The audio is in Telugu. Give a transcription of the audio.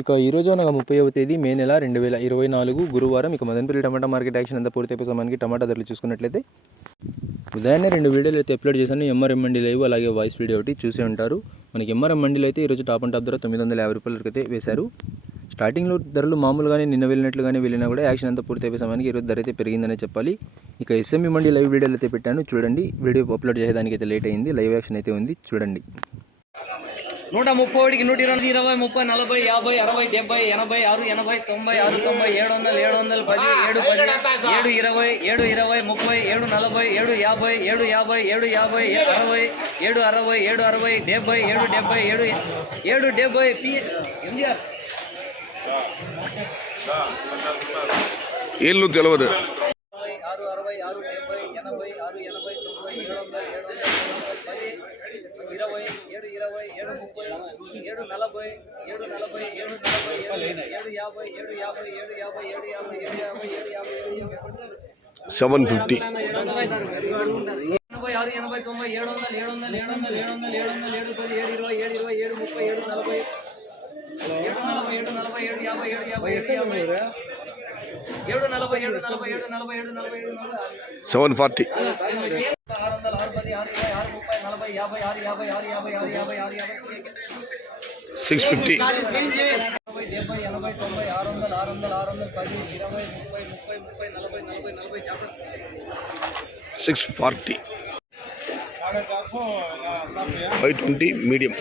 ఇక ఈరోజు అనగా 30వ తేదీ మే నెల 2024 గురువారం. ఇక మదనపల్లి టమాటా మార్కెట్ యాక్షన్ అంతా పూర్తి సమయానికి టమాటా ధరలు చూసుకున్నట్లయితే ఉదయాన్నే 2 వీడియోలు అయితే అప్లోడ్ చేశాను. ఎంఆర్ఎం మండీ లైవ్ అలాగే వాయిస్ వీడియో ఒకటి చూసే ఉంటారు. మనకి ఎంఆర్ఎం మండీలో అయితే ఈరోజు టాప్ అండ్ టాప్ ధర 950 రూపాయల వరకు అయితే వేశారు. స్టార్టింగ్లో ధరలు మామూలుగానే నిన్న వెళ్ళినట్లుగానే వెళ్ళినా కూడా యాక్షన్ అంతా పూర్తి అయిపోయే సమయానికి ఈరోజు ధర అయితే పెరిగిందనే చెప్పాలి. ఇక ఎస్ఎంఈ మండీ లైవ్ వీడియోలు అయితే పెట్టాను చూడండి. వీడియో అప్లోడ్ చేయడానికి అయితే లేట్ అయింది. లైవ్ యాక్షన్ అయితే ఉంది చూడండి. 130, 120, 20, 30, 40, 50, 60, 70, 80, 60, 80, 90, 6, 90, 700, 710, 7, 10, 7, 20, 7, 20, 30, 7, 40, 7, 50, 7, 50, 7, 50, 60, 7, 60, 7, 60, 70, 7, 70, 7, 70, MGR ఏళ్ళు తెలియదు. 6, 60, 6, 70, 80, 6, 80, 90, 700, 710, 20, 7, 20, 7, 30, 7, 40, 7, 40, 7, 40, 7, 50, 7, 50, 7, 50, 7, 50, 7, 50, 7, 50, 750 86, 80, 90, 700, 700, 700, 700, 700, 7, 10, 7, 20, 7, 20, 7, 30, 7, 40, 7, 40, 7, 40, 7, 50, 7, 50, 7, 40, 7, 40, 7, 40, 7, 40, 7, 40, 740 650 640 520 మీడియం.